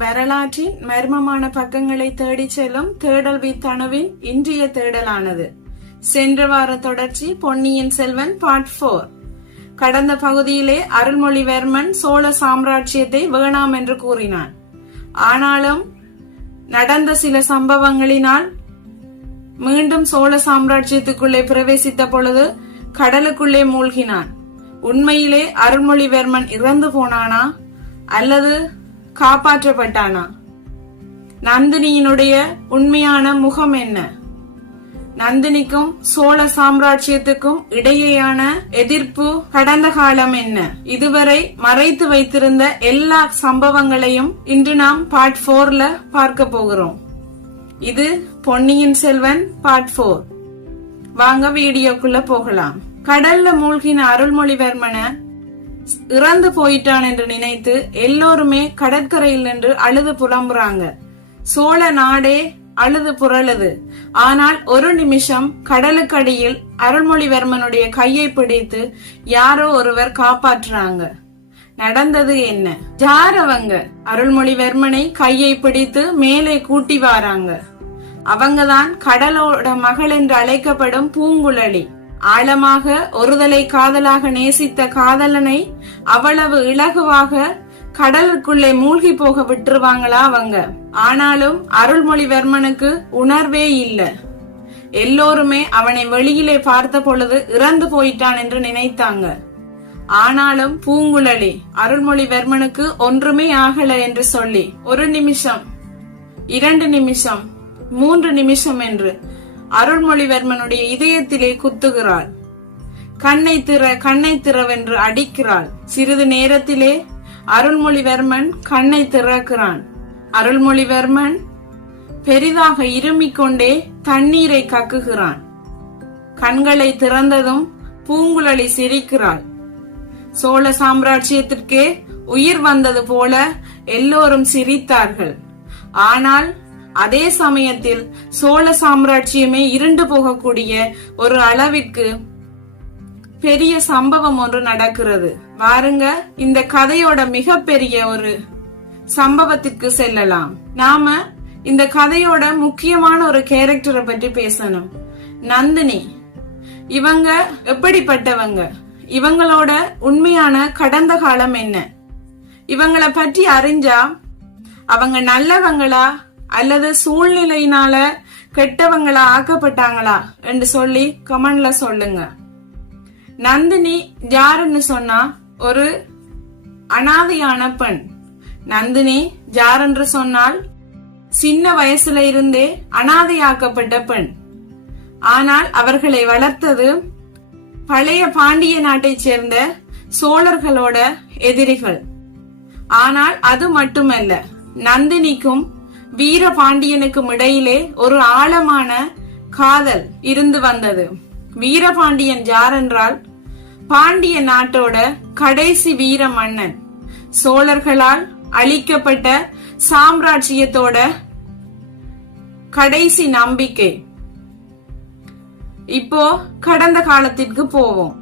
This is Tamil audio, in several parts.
வரலாற்றின் மர்மமான பக்கங்களை தேடிச் செல்லும் தேடல் வித்தணுவின் இன்றைய தேடலானது. சென்ற வார தொடர்ச்சி பொன்னியின் செல்வன் பார்ட் 4. கடந்த பகுதியிலே அருள்மொழிவர்மன் சோழ சாம்ராஜ்யத்தை வேணாம் என்று கூறினான். ஆனாலும் நடந்த சில சம்பவங்களினால் மீண்டும் சோழ சாம்ராஜ்யத்துக்குள்ளே பிரவேசித்த பொழுது கடலுக்குள்ளே மூழ்கினான். உண்மையிலே அருள்மொழிவர்மன் இறந்து போனானா அல்லது காப்பாற்றப்பட்டானா? நந்தினியினுடைய உண்மையான முகம் என்ன? நந்தினிக்கும் சோழ சாம்ராஜ்யத்துக்கும் இடையேயான எதிர்ப்பு கடந்த காலம் என்ன? இதுவரை மறைத்து வைத்திருந்த எல்லா சம்பவங்களையும் இன்று நாம் பார்ட் 4ல பார்க்க போகிறோம். இது பொன்னியின் செல்வன் பார்ட் 4. வாங்க வீடியோக்குள்ள போகலாம். கடல்ல மூழ்கின அருள்மொழிவர்மன இறந்து போயிட்டான் என்று நினைத்து எல்லோருமே கடற்கரையில் நின்று அழுது புலம்புறாங்க. சோழ நாடே அழுது புரளுது. ஆனால் ஒரு நிமிஷம் கடலுக்கடியில் அருள்மொழிவர்மனுடைய கையை பிடித்து யாரோ ஒருவர் காப்பாற்றுறாங்க. நடந்தது என்ன? யார் அவங்க? அருள்மொழிவர்மனை கையை பிடித்து மேலே கூட்டி வாராங்க. அவங்கதான் கடலோட மகள் என்று அழைக்கப்படும் பூங்குழலி. ஆழமாக ஒருதலை காதலாக நேசித்த காதலனை அவ்வளவு இலகுவாக கடலுக்குள்ளே மூழ்கி போக விட்டுருவாங்களா அவங்க? ஆனாலும் அருள்மொழிவர்மனுக்கு உணர்வே இல்ல. எல்லோருமே அவனை வெளியிலே பார்த்த பொழுது இறந்து போயிட்டான் என்று நினைத்தாங்க. ஆனாலும் பூங்குழலி அருள்மொழிவர்மனுக்கு ஒன்றுமே ஆகல என்று சொல்லி 1 நிமிஷம், 2 நிமிஷம், 3 நிமிஷம் என்று அருள்மொழிவர்மனுடைய இதயத்திலே குத்துகிறாள். கண்ணை திறவென்று அடிக்கிறாள். சிறிது நேரத்திலே அருள்மொழிவர்மன் கண்ணை திறக்கிறான். அருள்மொழிவர்மன் பெரிதாக இருமிக் கொண்டே தண்ணீரை கக்குகிறான். கண்களை திறந்ததும் பூங்குழலி சிரிக்கிறாள். சோழ சாம்ராஜ்யத்திற்கே உயிர் வந்தது போல எல்லோரும் சிரித்தார்கள். ஆனால் அதே சமயத்தில் சோழ சாம்ராஜ்யமே இருண்டு போகக்கூடிய ஒரு அளவிற்கு பெரிய சம்பவம் ஒன்று நடக்கிறது. வாருங்க, இந்த கதையோட மிகப்பெரிய ஒரு சம்பவத்திற்கு செல்லலாம். நாம இந்த கதையோட முக்கியமான ஒரு கேரக்டரை பற்றி பேசணும். நந்தினி. இவங்க எப்படிப்பட்டவங்க? இவங்களோட உண்மையான கடந்த காலம் என்ன? இவங்களை பற்றி அறிஞ்சா அவங்க நல்லவங்களா அல்லது சூழ்நிலையினால கெட்டவங்களா ஆக்கப்பட்டாங்களா என்று சொல்லி கமெண்ட்ல சொல்லுங்க. நந்தினி யாருன்னு சொன்னா ஒரு அனாதையான பெண். நந்தினி யார் என்று சொன்னால் சின்ன வயசுல இருந்தே அனாதையாக்கப்பட்ட பெண். ஆனால் அவர்களை வளர்த்தது பழைய பாண்டிய நாட்டை சேர்ந்த சோழர்களோட எதிரிகள். ஆனால் அது மட்டுமல்ல, நந்தினிக்கும் வீரபாண்டியனுக்கும் இடையிலே ஒரு ஆழமான காதல் இருந்து வந்தது. வீரபாண்டியன் யார் என்றால் பாண்டிய நாட்டோட கடைசி வீர மன்னன், சோழர்களால் அழிக்கப்பட்ட சாம்ராஜ்யத்தோட கடைசி நம்பிக்கை. இப்போ கடந்த காலத்திற்கு போவோம்.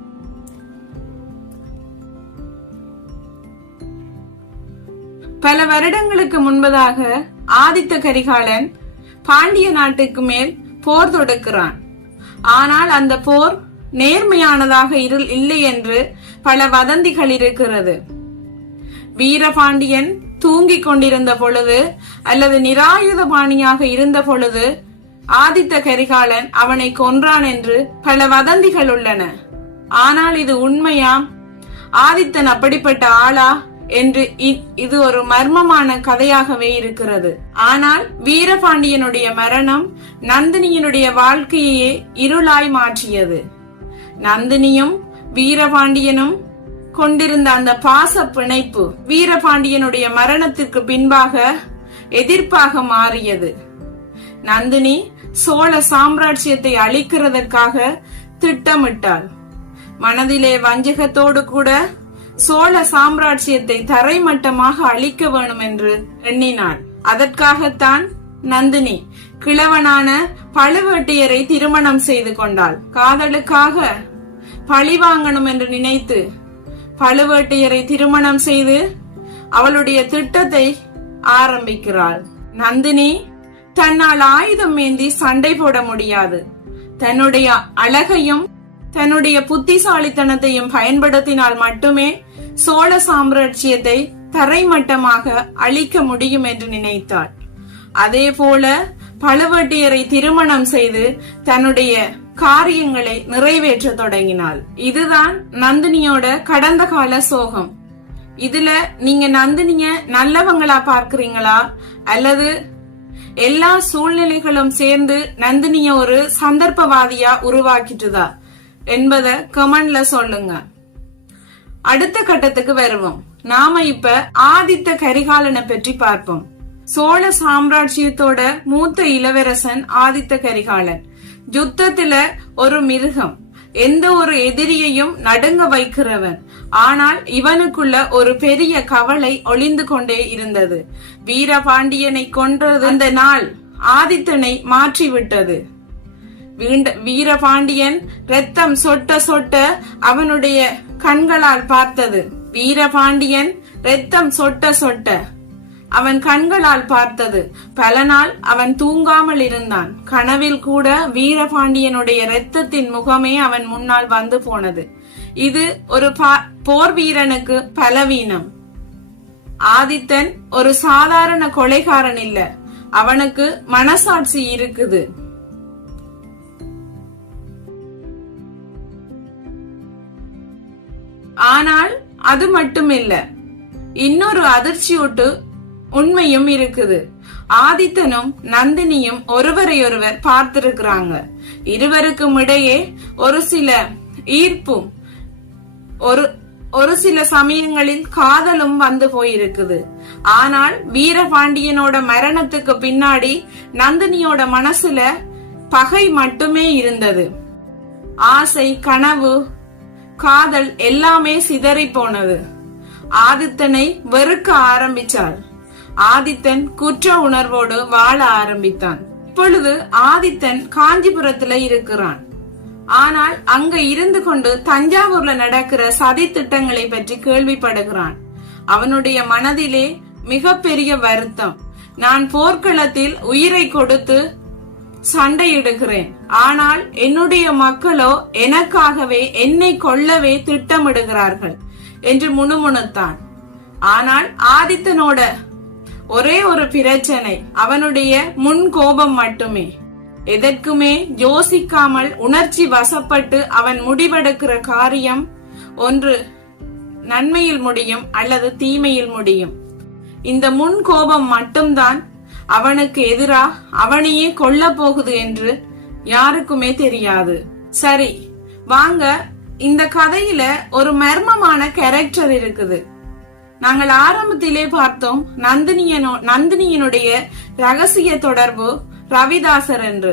பல வருடங்களுக்கு முன்பதாக ஆதித்த கரிகாலன் பாண்டிய நாட்டுக்கு மேல் போர் தொடுக்கிறான். ஆனால் அந்த போர் நேர்மையானதாக இல்லை என்று பல வதந்திகள் இருக்கிறது. வீரபாண்டியன் தூங்கிக் கொண்டிருந்த பொழுது அல்லது நிராயுதபாணியாக இருந்த பொழுது ஆதித்த கரிகாலன் அவனை கொன்றான் என்று பல வதந்திகள் உள்ளன. ஆனால் இது உண்மையா? ஆதித்தன் அப்படிப்பட்ட ஆளா என்று இது ஒரு மர்மமான கதையாகவே இருக்கிறது. ஆனால் வீரபாண்டியனுடைய மரணம் நந்தினியினுடைய வாழ்க்கையே இருளாய் மாற்றியது. நந்தினியும் வீரபாண்டியனும் கொண்டிருந்த அந்த பாச பிணைப்பு வீரபாண்டியனுடைய மரணத்திற்கு பின்பாக எதிர்ப்பாக மாறியது. நந்தினி சோழ சாம்ராஜ்யத்தை அழிக்கிறதற்காக திட்டமிட்டாள். மனதிலே வஞ்சகத்தோடு கூட சோழ சாம்ராஜ்யத்தை தரைமட்டமாக அழிக்க வேணும் என்று எண்ணினாள். அதற்காகத்தான் நந்தினி கிழவனான பழுவேட்டையரை திருமணம் செய்து கொண்டாள். காதலுக்காக பழி வாங்கணும் என்று நினைத்து பழுவேட்டையரை திருமணம் செய்து அவளுடைய திட்டத்தை ஆரம்பிக்கிறாள். நந்தினி தன்னால் ஆயுதம் ஏந்தி சண்டை போட முடியாது. தன்னுடைய அழகையும் தன்னுடைய புத்திசாலித்தனத்தையும் பயன்படுத்தினால் மட்டுமே சோழ சாம்ராஜ்யத்தை தரைமட்டமாக அழிக்க முடியும் என்று நினைத்தாள். அதே போல பழுவேட்டையரை திருமணம் செய்து தன்னுடைய காரியங்களை நிறைவேற்ற தொடங்கினாள். இதுதான் நந்தினியோட கடந்த கால சோகம். இதுல நீங்க நந்தினிய நல்லவங்களா பார்க்கிறீங்களா, அல்லது எல்லா சூழ்நிலைகளும் சேர்ந்து நந்தினிய ஒரு சந்தர்ப்பவாதியா உருவாக்கிட்டுதா என்பத கமெண்ட்ல சொல்லுங்க. அடுத்த கட்டத்துக்கு வருவோம். நாம இப்ப ஆதித்த கரிகாலனை பற்றி பார்ப்போம். சோழ சாம்ராஜ்யத்தோட மூத்த இளவரசன் ஆதித்த கரிகாலன். யுத்தத்துல ஒரு மிருகம், எந்த ஒரு எதிரியையும் நடுங்க வைக்கிறவன். ஆனால் இவனுக்குள்ள ஒரு பெரிய கவலை ஒளிந்து கொண்டே இருந்தது. வீரபாண்டியனை கொன்றது அந்த நாள் ஆதித்தனை மாற்றிவிட்டது. வீரபாண்டியன் ரத்தம் சொட்ட சொட்ட அவனுடைய கண்களால் பார்த்தது. வீரபாண்டியன் ரத்தம் சொட்ட சொட்ட அவன் கண்களால் பார்த்தது. பல நாள் அவன் தூங்காமல் இருந்தான். கனவில் கூட வீரபாண்டியனுடைய இரத்தத்தின் முகமே அவன் முன்னால் வந்து போனது. இது ஒரு போர் வீரனுக்கு பலவீனம். ஆதித்தன் ஒரு சாதாரண கொலைகாரன் இல்ல, அவனுக்கு மனசாட்சி இருக்குது. ஆனால் அது மட்டுமில்ல, இன்னொரு அதிர்ச்சியூட்டு உண்மையும் இருக்குது. ஆதித்தனும் நந்தினியும் ஒருவரையொருவர் பார்த்திருக்கிறாங்க. இருவருக்கும் இடையே ஒரு சில ஈர்ப்பும் ஒரு சில சமயங்களில் காதலும் வந்து போயிருக்குது. ஆனால் வீரபாண்டியனோட மரணத்துக்கு பின்னாடி நந்தினியோட மனசுல பகை மட்டுமே இருந்தது. ஆசை, கனவு, காதல் எல்லாமே சிதறி போனது. ஆதித்தனை வெறுக்க ஆரம்பிச்சாள். ஆதித்தன் குற்ற உணர்வோடு வாழ ஆரம்பித்தான். இப்பொழுது ஆதித்தன் காஞ்சிபுரத்துல இருக்கிறான். ஆனால் அங்க இருந்து கொண்டு தஞ்சாவூர்ல நடக்கிற சதி திட்டங்களை பற்றி கேள்விப்படுகிறான். அவனுடைய மனதிலே மிகப்பெரிய வருத்தம். நான் போர்க்களத்தில் உயிரை கொடுத்து சண்டையிடுகிறேன், ஆனால் என்னுடைய மக்களோ எனக்காகவே என்னை கொல்லவே திட்டமிடுகிறார்கள் என்று முணுமுணுத்தான். ஆனால் ஆதித்தனோட ஒரே ஒரு பிரச்சனை, அவனுடைய முன் கோபம் மட்டுமே. எதற்குமே யோசிக்காமல் உணர்ச்சி வசப்பட்டு அவன் முடிவெடுக்கிற காரியம் ஒன்று நன்மையில் முடியும் அல்லது தீமையில் முடியும். இந்த முன் கோபம் மட்டும்தான் அவனுக்கு எதிரா அவனையே கொல்ல போகுது என்று யாருக்குமே தெரியாது. சரி, வாங்க, இந்த கதையில ஒரு மர்மமான கேரக்டர் இருக்குது. நாங்கள் ஆரம்பத்திலே பார்த்தோம் நந்தினியினுடைய ரகசிய தொடர்பு ரவிதாசர் என்று.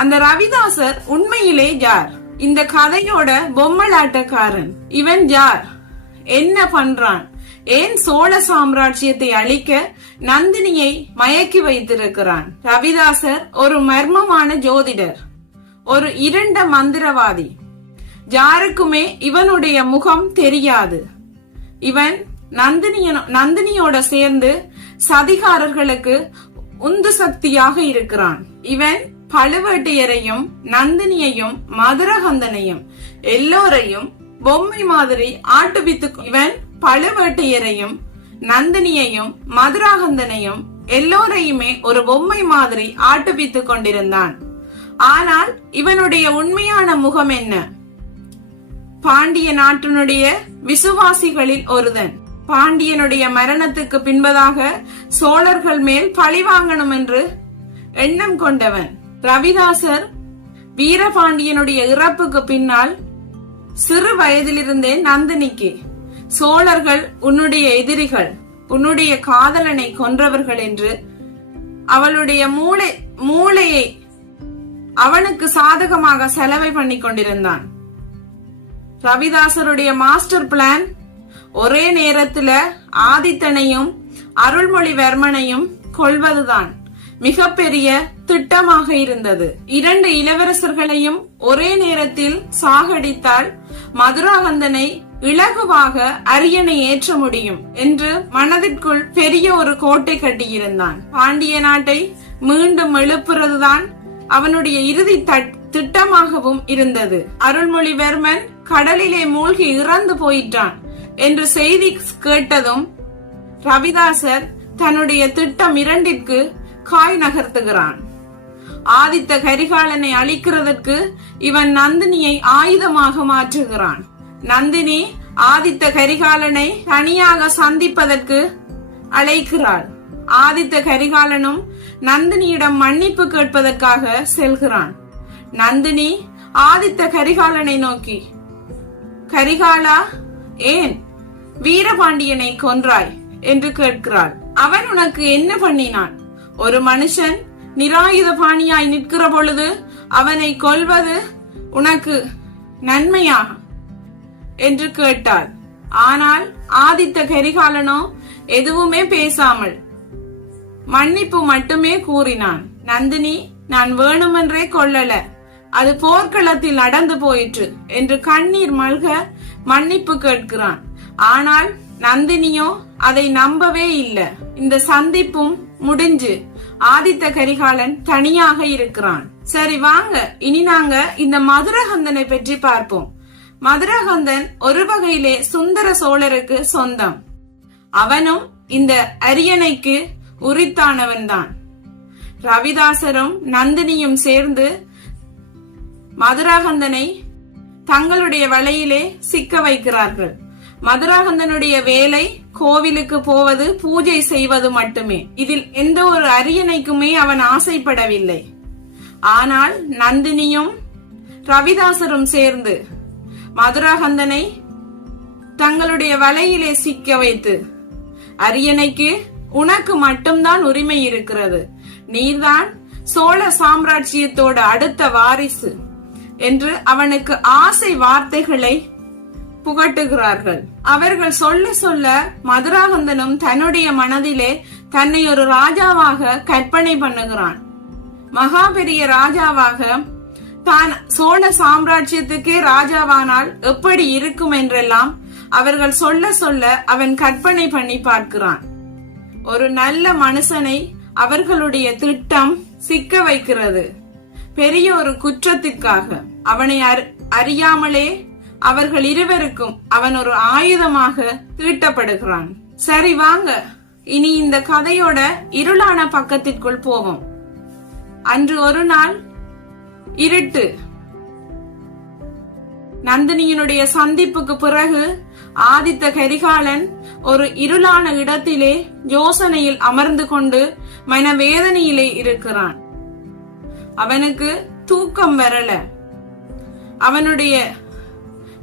அந்த ரவிதாசர் உண்மையிலே யார்? இந்த கதையோட பொம்மலாட்டக்காரன். இவன் யார்? என்ன பண்றான்? ஏன் சோழ சாம்ராஜ்யத்தை அழிக்க நந்தினியை மயக்கி வைத்திருக்கிறான்? ரவிதாசர் ஒரு மர்மமான ஜோதிடர், ஒரு இருண்ட மந்திரவாதி. யாருக்குமே இவனுடைய முகம் தெரியாது. இவன் நந்தினியோட சேர்ந்து சதிகாரர்களுக்கு உந்து சக்தியாக இருக்கிறான். இவன் பழுவேட்டையரையும் நந்தினியையும் மதுரகந்தனையும் எல்லோரையும் பொம்மை மாதிரி ஆட்டுவித்து. இவன் பழுவேட்டையரையும் நந்தினியையும் மதுராகந்தனையும் எல்லோரையுமே ஒரு பொம்மை மாதிரி ஆட்டுவித்துக் கொண்டிருந்தான். ஆனால் இவனுடைய உண்மையான முகம் என்ன? பாண்டிய நாட்டினுடைய விசுவாசிகளில் ஒருவன். பாண்டியனுடைய மரணத்துக்கு பின்பதாக சோழர்கள் மேல் பழி வாங்கணும் என்று எண்ணம் கொண்டவன். ரவிதாசர் வீரபாண்டியனுடைய இறப்புக்கு பின்னால் சிறு வயதிலிருந்தே நந்தினிக்கு, சோழர்கள் உன்னுடைய எதிரிகள், உன்னுடைய காதலனை கொன்றவர்கள் என்று அவளுடைய மூளையை அவனுக்கு சாதகமாக செலவை பண்ணி கொண்டிருந்தான். ரவிதாசருடைய மாஸ்டர் பிளான் ஒரே நேரத்துல ஆதித்தனையும் அருள்மொழிவர்மனையும் கொல்வதுதான் மிகப்பெரிய திட்டமாக இருந்தது. 2 இளவரசர்களையும் ஒரே நேரத்தில் சாகடித்தால் மதுராகந்தனை இலகுவாக அரியணை ஏற்ற முடியும் என்று மனதிற்குள் பெரிய ஒரு கோட்டை கட்டியிருந்தான். பாண்டிய நாட்டை மீண்டும் எழுப்புறதுதான் அவனுடைய இறுதி திட்டமாகவும் இருந்தது. அருள்மொழிவர்மன் கடலிலே மூழ்கி இறந்து போயிட்டான் என்று செய்தி கேட்டதும் ரவிதாசர் தன்னுடைய திட்டம் 2ற்கு காய் நகர்த்துகிறான். ஆதித்த கரிகாலனை அழிக்கிறதற்கு இவன் நந்தினியை ஆயுதமாக மாற்றுகிறான். நந்தினி ஆதித்த கரிகாலனை தனியாக சந்திப்பதற்கு அழைக்கிறாள். ஆதித்த கரிகாலனும் நந்தினியிடம் மன்னிப்பு கேட்பதற்காக செல்கிறான். நந்தினி ஆதித்த கரிகாலனை நோக்கி, கரிகாலா, ஏன் வீரபாண்டியனை கொன்றாய் என்று கேட்கிறாள். அவன் உனக்கு என்ன பண்ணினான்? ஒரு மனுஷன் நிராயுத பாணியாய் நிற்கிற பொழுது அவனை கொல்வது உனக்கு நன்மையா என்று கேட்டாள். ஆனால் ஆதித்த கரிகாலனோ எதுவுமே பேசாமல் மன்னிப்பு மட்டுமே கூறினான். நந்தினி, நான் வேணுமென்றே கொல்லல, அது போர்க்களத்தில் நடந்து போயிற்று என்று கண்ணீர் மல்க மன்னிப்பு கேட்கிறான். ஆனால் நந்தினியோ அதை நம்பவே இல்லை. இந்த சந்திப்பும் முடிஞ்சு ஆதித்த கரிகாலன் தனியாக இருக்கிறான். சரி வாங்க, இனி நாங்க இந்த மதுரகந்தனை பற்றி பார்ப்போம். மதுரகந்தன் ஒரு வகையிலே சுந்தர சோழருக்கு சொந்தம். அவனும் இந்த அரியணைக்கு உரித்தானவன் தான். ரவிதாசரும் நந்தினியும் சேர்ந்து மதுராகந்தனை தங்களுடைய வலையிலே சிக்க வைக்கிறார்கள். மதுராகந்தனுடைய வேலை கோவிலுக்கு போவது, பூஜை செய்வது மட்டுமே. இதில் எந்த ஒரு அரியணைக்குமே அவன் ஆசைப்படவில்லை. ஆனால் நந்தினியும் ரவிதாசரும் சேர்ந்து மதுராகந்தனை தங்களுடைய வலையிலே சிக்க வைத்து, அரியணைக்கு உனக்கு மட்டும்தான் உரிமை இருக்கிறது, நீர்தான் சோழ சாம்ராஜ்யத்தோட அடுத்த வாரிசு என்று அவனுக்கு ஆசை வார்த்தைகளை புகட்டுகிறார்கள். அவர்கள் சொல்ல சொல்ல மதுராகந்தனும் தன்னுடைய மனதிலே தன்னை ஒரு ராஜாவாக கற்பனை பண்ணுகிறான். மகா பெரிய ராஜாவாக தான் சோழ சாம்ராஜ்யத்துக்கே ராஜாவானால் எப்படி இருக்கும் என்றெல்லாம் அவர்கள் சொல்ல சொல்ல அவன் கற்பனை பண்ணி பார்க்கிறான். ஒரு நல்ல மனுஷனை அவர்களுடைய திட்டம் சிக்க வைக்கிறது, பெரிய ஒரு குற்றத்திற்காக. அவனை அறியாமலே அவர்கள் இருவருக்கும் அவன் ஒரு ஆயுதமாக தீட்டப்படுகிறான். சரி வாங்க, இனி இந்த கதையோட இருளான பக்கத்திற்குள் போவோம். அன்று ஒரு நாள் இருட்டு. நந்தினியினுடைய சந்திப்புக்கு பிறகு ஆதித்த கரிகாலன் ஒரு இருளான இடத்திலே யோசனையில் அமர்ந்து கொண்டு மனவேதனையிலே இருக்கிறான். அவனுக்கு தூக்கம் வரல. அவனுடைய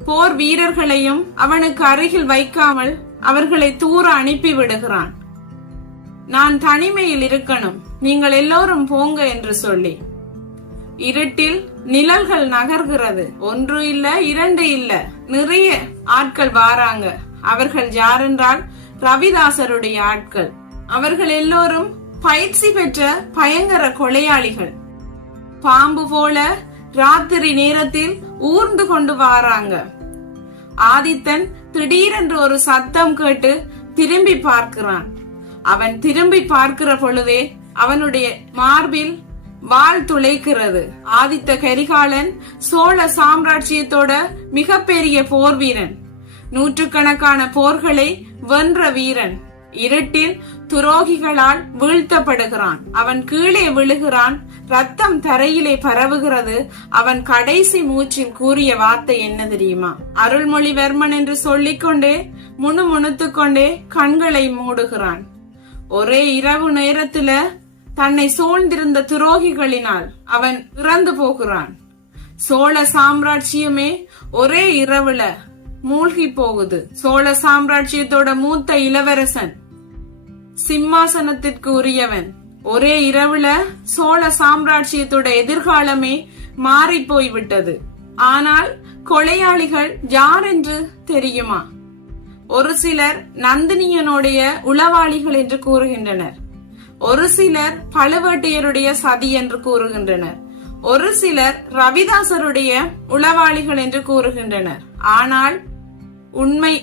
போர் வீரர்களையும் அவனுக்கு அருகில் வைக்காமல் அவர்களை தூர அனுப்பி விடுகிறான். நான் தனிமையில் இருக்கணும், நீங்கள் எல்லோரும் போங்க என்று சொல்லி. இருட்டில் நிழல்கள் நகர்கிறது. 1 இல்ல 2 இல்ல, நிறைய ஆட்கள் வாராங்க. அவர்கள் யாரென்றால் ரவிதாசருடைய ஆட்கள். அவர்கள் எல்லோரும் பயிற்சி பெற்ற பயங்கர கொலையாளிகள். பாம்பு போல ராத்திரி நேரத்தில் ஊர்ந்து கொண்டு வாராங்க. ஆதித்தன் திடீரென்று ஒரு சத்தம் கேட்டு திரும்பி பார்க்கிறான். அவன் திரும்பி பார்க்கிற பொழுதே அவனுடைய மார்பில் வாள் துளைக்கிறது. ஆதித்த கரிகாலன் சோழ சாம்ராஜ்யத்தோட மிகப்பெரிய போர் வீரன், நூற்றுக்கணக்கான போர்களை வென்ற வீரன். இருட்டில் துரோகிகளால் வீழ்த்தப்படுகிறான். அவன் கீழே விழுகிறான். ரத்தம் தரையிலே பரவுகிறது. அவன் கடைசி மூச்சில் கூறிய வார்த்தை என்ன தெரியுமா? அருள்மொழிவர்மன் என்று சொல்லிக்கொண்டே முணுமுணுத்துக் கொண்டே கண்களை மூடுகிறான். ஒரே இரவு நேரத்துல தன்னை சூழ்ந்திருந்த துரோகிகளினால் அவன் இறந்து போகிறான். சோழ சாம்ராஜ்யமே ஒரே இரவுல மூழ்கி போகுது. சோழ சாம்ராஜ்யத்தோட மூத்த இளவரசன், சிம்மாசனத்திற்கு உரியவன், ஒரே இரவுல சோழ சாம்ராஜ்யத்தோட எதிர்காலமே மாறி போய்விட்டது. ஆனால் கொலையாளிகள் யார் என்று தெரியுமா? ஒரு சிலர் நந்தினியனுடைய உளவாளிகள் என்று கூறுகின்றனர். ஒரு சிலர் பழுவேட்டையருடைய சதி என்று கூறுகின்றனர். ஒரு சிலர் ரவிதாசருடைய உளவாளிகள் என்று கூறுகின்றனர். ஆனால் உண்மை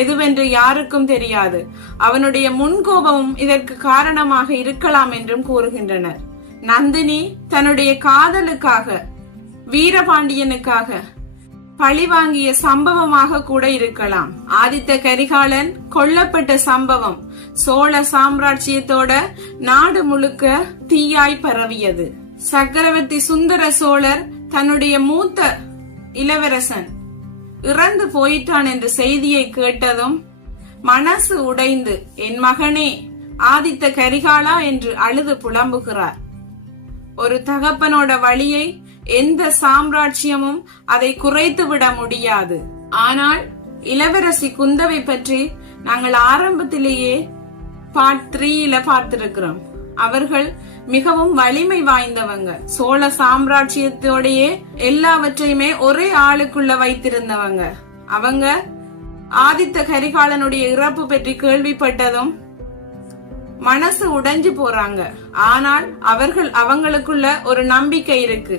எதுவென்று யாருக்கும் தெரியாது. அவனுடைய முன்கோபமும் இதற்கு காரணமாக இருக்கலாம் என்றும் கூறுகின்றனர். நந்தினி தன்னுடைய காதலுக்காக வீரபாண்டியனுக்காக பழி வாங்கிய சம்பவமாக கூட இருக்கலாம். ஆதித்த கரிகாலன் கொல்லப்பட்ட சம்பவம் சோழ சாம்ராஜ்யத்தோட நாடு முழுக்க தீயாய் பரவியது. சக்கரவர்த்தி சுந்தர சோழர் தன்னுடைய மூத்த இளவரசன் இறந்து போயிட்டான் என்ற செய்தியை கேட்டதும் மனசு உடைந்து, என் மகனே ஆதித்த கரிகாலா என்று அழுது புலம்புகிறார். ஒரு தகப்பனோட வழியை எந்த சாம்ராஜ்யமும் அதை குறைத்து விட முடியாது. ஆனால் இளவரசி குந்தவை பற்றி நாங்கள் ஆரம்பத்திலேயே பார்ட் 3 பார்த்திருக்கிறோம். அவர்கள் மிகவும் வலிமை வாய்ந்தவங்க. சோழ சாம்ராஜ்யத்தோடையே எல்லாவற்றையுமே ஒரே ஆளுக்குள்ள வைத்திருந்தவங்க. அவங்க ஆதித்த கரிகாலனுடைய இறப்பு பற்றி கேள்விப்பட்டதும் மனசு உடைஞ்சு போறாங்க. ஆனால் அவங்களுக்குள்ள ஒரு நம்பிக்கை இருக்கு.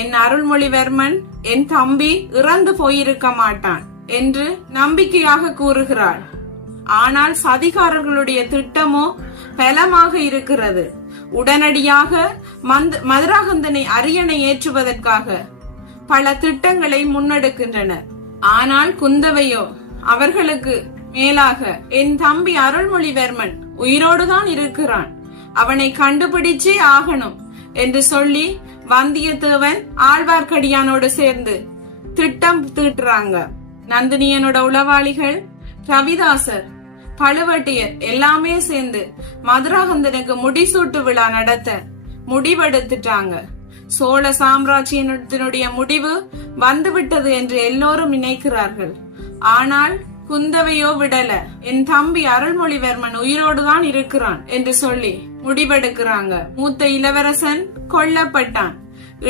என் அருள்மொழிவர்மன் என் தம்பி இறந்து போயிருக்க மாட்டான் என்று நம்பிக்கையாக கூறுகிறாள். ஆனால் சதிகாரர்களுடைய திட்டமோ பலமாக இருக்கிறது. உடனடியாக மதுராகந்தனை அரியணை ஏற்றுவதற்காக பல திட்டங்களை முன்னெடுக்கின்றனர். ஆனால் குந்தவையோ அவர்களுக்கு மேலாக என் தம்பி அருள்மொழிவர்மன் உயிரோடுதான் இருக்கிறான், அவனை கண்டுபிடிச்சே ஆகணும் என்று சொல்லி வந்தியத்தேவன் ஆழ்வார்க்கடியானோடு சேர்ந்து திட்டம் தீட்டுறாங்க. நந்தினியனோட உளவாளிகள், ரவிதாசர், பழுவட்டியர் எல்லாமே சேர்ந்து மதுராகந்தனுக்கு முடிசூட்டு விழா நடத்த முடிவெடுத்துட்டாங்க. சோழ சாம்ராஜ்யத்தினுடைய முடிவு வந்துவிட்டது என்று எல்லோரும் நினைக்கிறார்கள். ஆனால் குந்தவையோ விடல. என் தம்பி அருள்மொழிவர்மன் உயிரோடுதான் இருக்கிறான் என்று சொல்லி முடிவெடுக்கிறாங்க. மூத்த இளவரசன் கொல்லப்பட்டான்,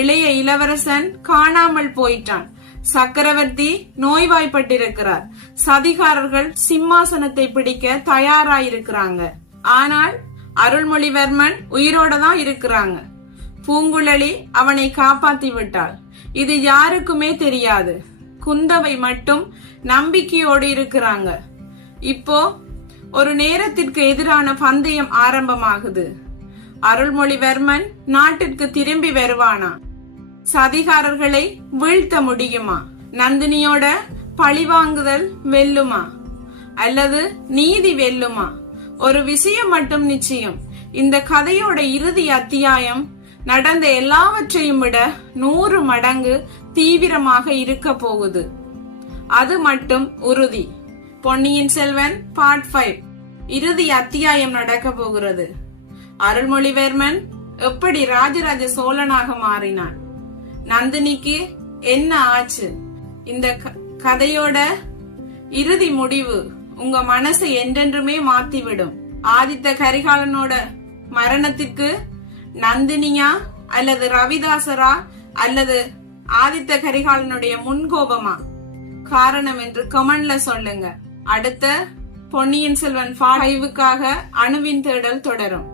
இளைய இளவரசன் காணாமல் போயிட்டான், சக்கரவர்த்தி நோய்வாய்ப்பட்டிருக்கிறார், சதிகாரர்கள் சிம்மாசனத்தை பிடிக்க தயாராயிருக்கிறாங்க. ஆனால் அருள்மொழிவர்மன் உயிரோட தான் இருக்கிறாங்க. பூங்குழலி அவனை காப்பாத்தி விட்டாள். இது யாருக்குமே தெரியாது. குந்தவை மட்டும் நம்பிக்கையோடு இருக்கிறாங்க. இப்போ ஒரு நேரத்திற்கு எதிரான பந்தயம் ஆரம்பமாகுது. அருள்மொழிவர்மன் நாட்டிற்கு திரும்பி வருவானா? சதிகாரர்களை வீழ்த்த முடியுமா? நந்தினியோட பழிவாங்குதல் வெல்லுமா அல்லது நீதி வெல்லுமா? ஒரு விஷயம் மட்டும் நிச்சயம், இந்த கதையோட இறுதி அத்தியாயம் நடந்த எல்லாவற்றையும் விட 100 மடங்கு தீவிரமாக இருக்க போகுது. அது மட்டும் உறுதி. பொன்னியின் செல்வன் பார்ட் 5 இறுதி அத்தியாயம் நடக்க போகிறது. அருள்மொழிவர்மன் எப்படி ராஜராஜ சோழனாக மாறினான்? நந்தினிக்கு என்ன ஆச்சு? இந்த கதையோட இறுதி முடிவு உங்க மனசை என்றென்றுமே மாத்திவிடும். ஆதித்த கரிகாலனோட மரணத்திற்கு நந்தினியா அல்லது ரவிதாசரா அல்லது ஆதித்த கரிகாலனுடைய முன்கோபமா காரணம் என்று கமெண்ட்ல சொல்லுங்க. அடுத்த பொன்னியின் செல்வன் 5க்காக அணுவின் தேடல் தொடரும்.